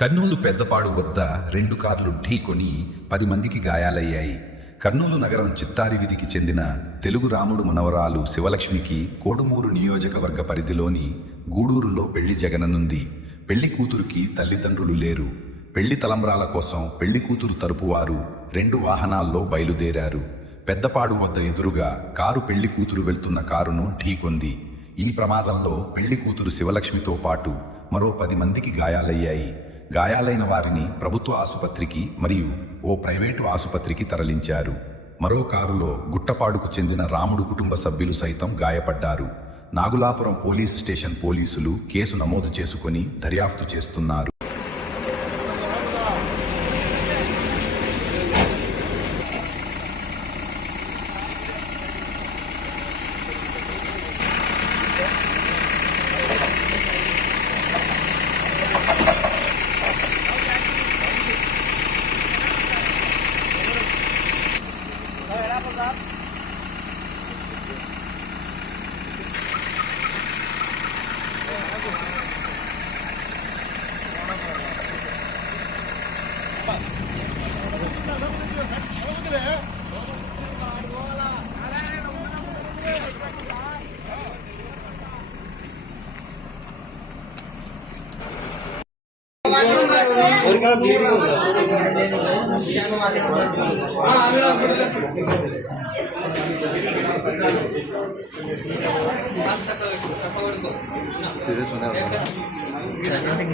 కర్నూలు పెద్దపాడు వద్ద 2 కార్లు ఢీకొని 10 మందికి గాయాలయ్యాయి. కర్నూలు నగరం చిత్తారి వీధికి చెందిన తెలుగు రాముడు మనవరాలు శివలక్ష్మికి కోడుమూరు నియోజకవర్గ పరిధిలోని గూడూరులో పెళ్లి జగననుంది. పెళ్లి కూతురుకి తల్లిదండ్రులు లేరు. పెళ్లి తలంబ్రాల కోసం పెళ్లి కూతురు తరపువారు 2 వాహనాల్లో బయలుదేరారు. పెద్దపాడు వద్ద ఎదురుగా కారు పెళ్లి కూతురు వెళ్తున్న కారును ఢీకొంది. ఈ ప్రమాదంలో పెళ్లి కూతురు శివలక్ష్మితో పాటు మరో 10 మందికి గాయాలయ్యాయి. గాయాలైన వారిని ప్రభుత్వ ఆసుపత్రికి మరియు ఓ ప్రైవేటు ఆసుపత్రికి తరలించారు. మరో కారులో గుట్టపాడుకు చెందిన రాముడు కుటుంబ సభ్యులు సైతం గాయపడ్డారు. నాగులాపురం పోలీసు స్టేషన్ పోలీసులు కేసు నమోదు చేసుకుని దర్యాప్తు చేస్తున్నారు.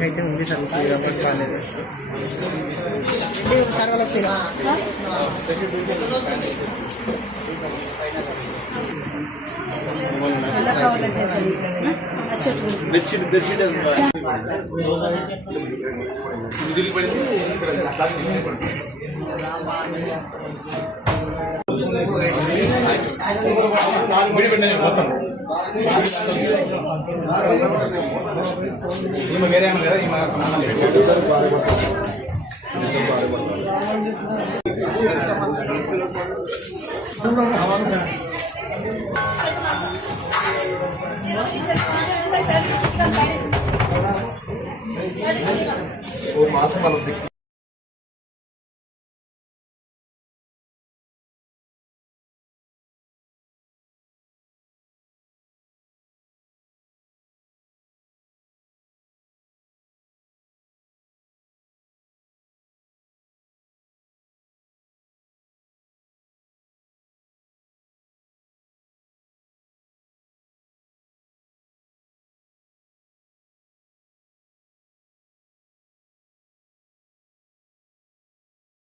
అయితే ఉంది సార్ బాగాలేదు వేరే కదా ఈ